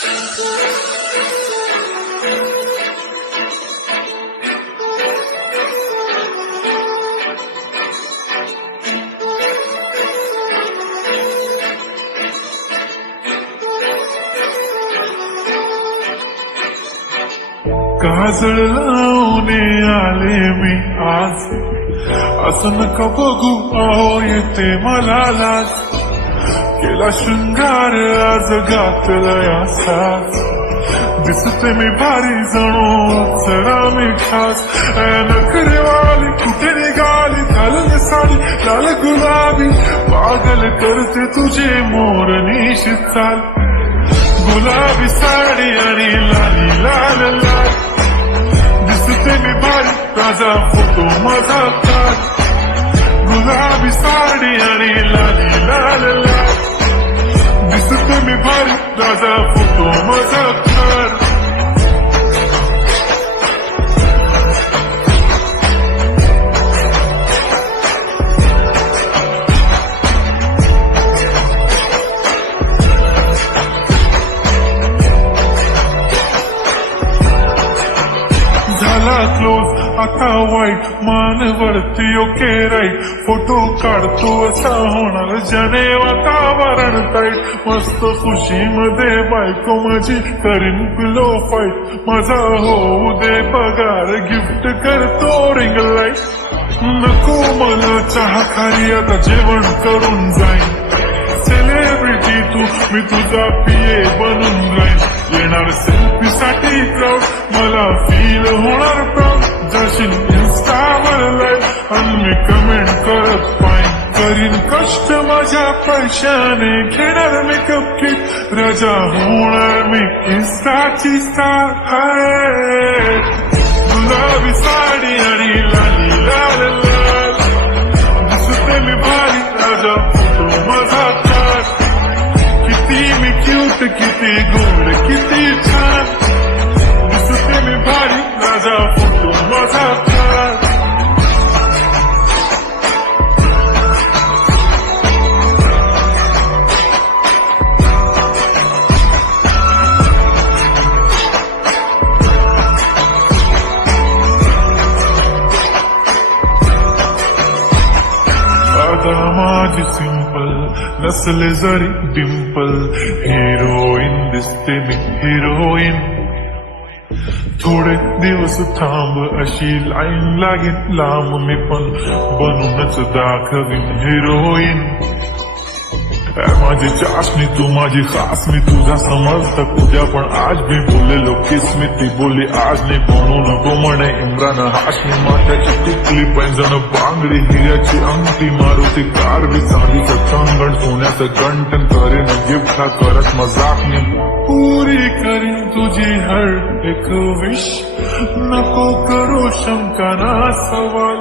काजळ लावणे आले मी आज, असं नका बघू अहो येते मला लाज. केला शृंगार आज घातला साज, दिसते मी भारी जणू चढा मी खास. नखरेवाली कुठे निघाली घालून साडी लाल गुलाबी, पागल करते तुझे मोरनीश चाल. गुलाबी साडी आणि लाली लाल लाल, दिसते मी भारी ताजा फोटो माझा काढ. गुलाबी साडी आणि लाली लाल लाल, दिसते मी भारी ताजा फोटो माझा काढ. झाला क्लोज आता वाईट, मान वरती ओके राईट. फोटो काढतो असा होणार ज्याने वातावरण टाईट. मस्त खुशीमध्ये बायको माझी करीन पिलो फाईट. माझा होऊ दे पगार गिफ्ट करतो रिंग लाईट. नको मला चहा खारी आता जेवण करून जाईन. सेलिब्रिटी तू मी तुझा पिये बनून जाईन. येणार सेल्फी साठी क्राऊड मला फील होणार प्राऊड. जाशील इन्स्टावर लाईव्ह आणि मी कमेंट करत पाहिन. करीन कष्ट माझ्या पैशाने घेणार मेकअप किट. राजा होणार मी इन्स्टाची स्टार. गुलाबी साडी आणि लाली लाल लाल, दिसते मी भारी राजा फोटो माझा काढ. किती मी क्यूट किती गोड किती छान, दिसते मी भारी राजा फोटो माझा काढ. माझी सिंपल नसले जरी डिंपल, हिरोईन दिसते मी हिरोईन. थोडे दिवस थांब अशी लाईन लागेल लांब, मी पण बनूनच दाखवीन हिरोईन. माझी चाशनी तू माझी खास, मी तुझा समजता उद्या पण आज मी बोललेलो किस्मी. ती बोलली आज नाही बनू नको म्हणे इम्रान हाशमी. माथ्याची टिकली पैंजण बांगडी हिऱ्याची अंगठी, मारुती कार बी चांदीचं कंगण सोन्याचं गंटन. करेन गिफ्ट हा करत मजाक मी, पुरी करीन तुझी हर एक विश. नको करू शंका ना सवाल.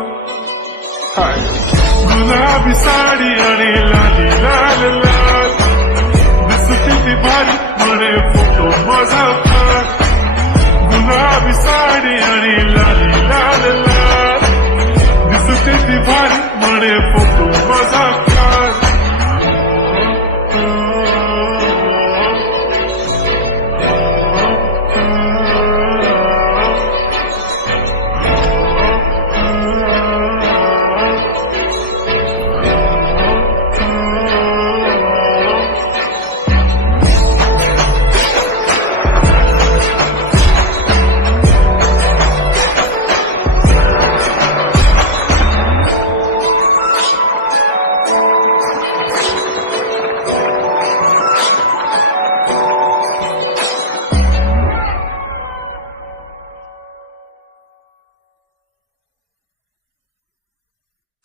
गुलाबी साडी आणि लाली लाल लाल, दिसते ती भारी म्हणे फोटो माझा काढ. गुलाबी साडी आणि लाली लाल लाल, दिसते ती भारी म्हणे फोटो माझा काढ.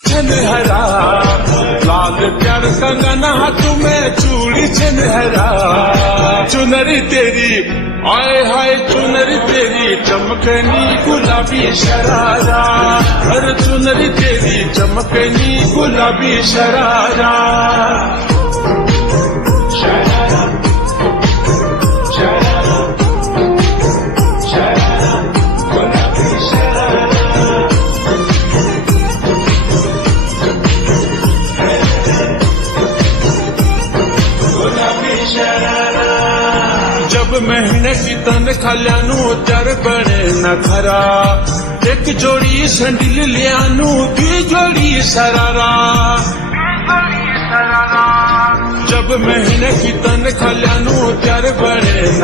छनहरा लाल प्यार कंगना तुम्हें चूड़ी छनहरा. चुनरी तेरी आए हाय चुनरी तेरी चमकनी गुलाबी शरारा. हर चुनरी तेरी चमकनी गुलाबी शरारा. जब जब महीने की तनख्वाह ਨੂੰ ਚਰ ਬਣੇ ਨਾ ਖਰਾ ਇੱਕ ਜੋੜੀ ਸੰਡਲ ਲਿਆ ਨੂੰ ਦੀ ਜੋੜੀ ਸਰਾਰਾ जब महीने की तनख्वाह ਨੂੰ ਚਰ ਬਣੇ